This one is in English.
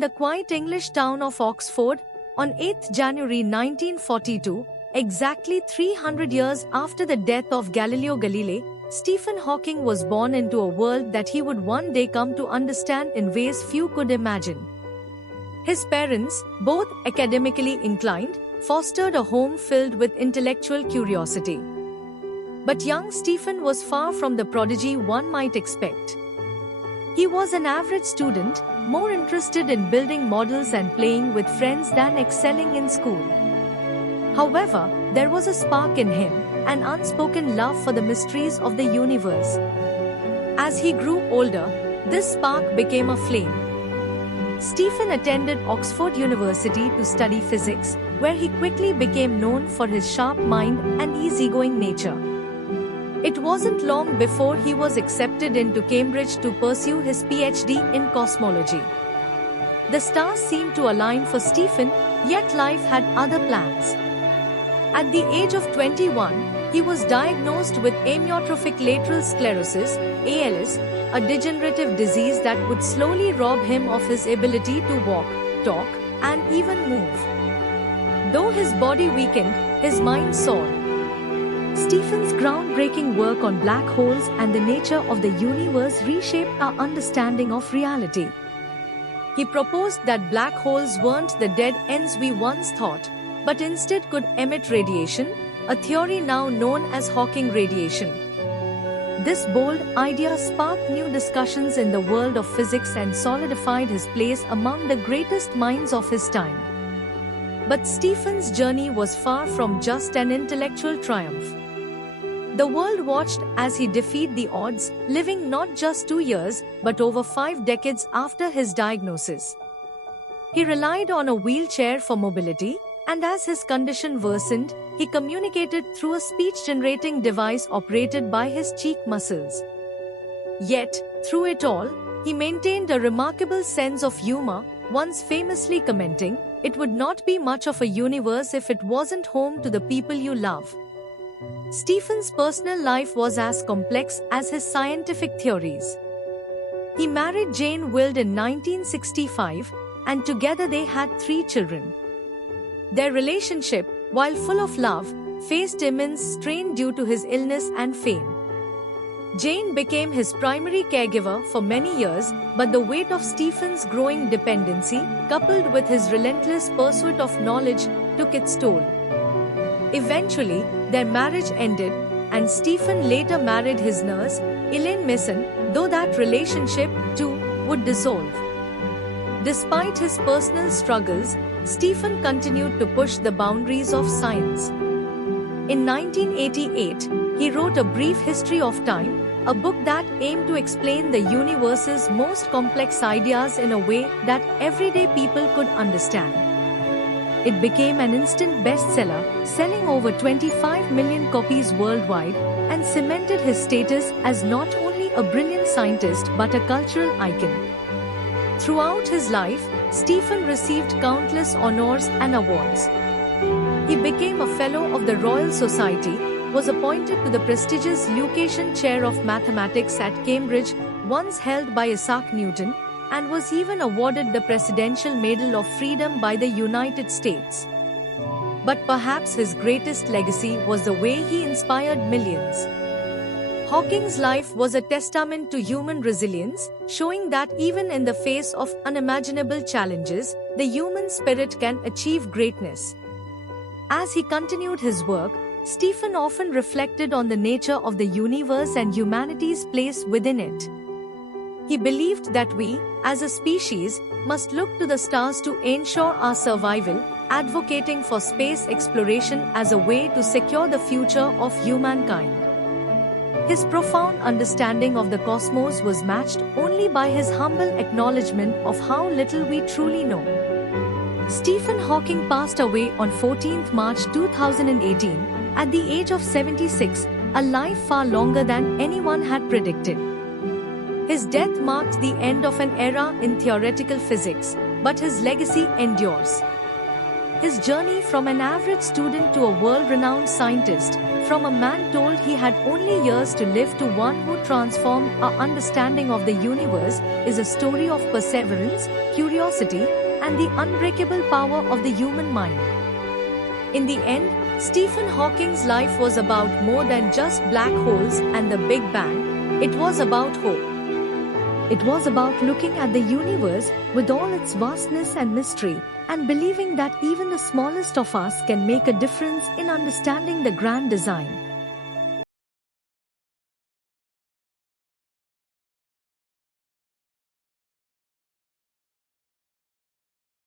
In the quiet English town of Oxford, on 8th January 1942, exactly 300 years after the death of Galileo Galilei, Stephen Hawking was born into a world that he would one day come to understand in ways few could imagine. His parents, both academically inclined, fostered a home filled with intellectual curiosity. But young Stephen was far from the prodigy one might expect. He was an average student, more interested in building models and playing with friends than excelling in school. However, there was a spark in him, an unspoken love for the mysteries of the universe. As he grew older, this spark became a flame. Stephen attended Oxford University to study physics, where he quickly became known for his sharp mind and easygoing nature. It wasn't long before he was accepted into Cambridge to pursue his PhD in cosmology. The stars seemed to align for Stephen, yet life had other plans. At the age of 21, he was diagnosed with amyotrophic lateral sclerosis, ALS, a degenerative disease that would slowly rob him of his ability to walk, talk, and even move. Though his body weakened, his mind soared. Stephen's groundbreaking work on black holes and the nature of the universe reshaped our understanding of reality. He proposed that black holes weren't the dead ends we once thought, but instead could emit radiation, a theory now known as Hawking radiation. This bold idea sparked new discussions in the world of physics and solidified his place among the greatest minds of his time. But Stephen's journey was far from just an intellectual triumph. The world watched as he defied the odds, living not just 2 years, but over 5 decades after his diagnosis. He relied on a wheelchair for mobility, and as his condition worsened, he communicated through a speech-generating device operated by his cheek muscles. Yet, through it all, he maintained a remarkable sense of humor, once famously commenting, "It would not be much of a universe if it wasn't home to the people you love." Stephen's personal life was as complex as his scientific theories. He married Jane Wild in 1965, and together they had 3 children. Their relationship, while full of love, faced immense strain due to his illness and fame. Jane became his primary caregiver for many years, but the weight of Stephen's growing dependency, coupled with his relentless pursuit of knowledge, took its toll. Eventually, their marriage ended, and Stephen later married his nurse, Elaine Mason, though that relationship, too, would dissolve. Despite his personal struggles, Stephen continued to push the boundaries of science. In 1988, he wrote A Brief History of Time, a book that aimed to explain the universe's most complex ideas in a way that everyday people could understand. It became an instant bestseller, selling over 25 million copies worldwide, and cemented his status as not only a brilliant scientist but a cultural icon. Throughout his life, Stephen received countless honors and awards. He became a Fellow of the Royal Society, was appointed to the prestigious Lucasian Chair of Mathematics at Cambridge, once held by Isaac Newton, and was even awarded the Presidential Medal of Freedom by the United States. But perhaps his greatest legacy was the way he inspired millions. Hawking's life was a testament to human resilience, showing that even in the face of unimaginable challenges, the human spirit can achieve greatness. As he continued his work, Stephen often reflected on the nature of the universe and humanity's place within it. He believed that we, as a species, must look to the stars to ensure our survival, advocating for space exploration as a way to secure the future of humankind. His profound understanding of the cosmos was matched only by his humble acknowledgement of how little we truly know. Stephen Hawking passed away on 14th March 2018, at the age of 76, a life far longer than anyone had predicted. His death marked the end of an era in theoretical physics, but his legacy endures. His journey from an average student to a world-renowned scientist, from a man told he had only years to live to one who transformed our understanding of the universe is a story of perseverance, curiosity, and the unbreakable power of the human mind. In the end, Stephen Hawking's life was about more than just black holes and the Big Bang. It was about hope. It was about looking at the universe with all its vastness and mystery, and believing that even the smallest of us can make a difference in understanding the grand design.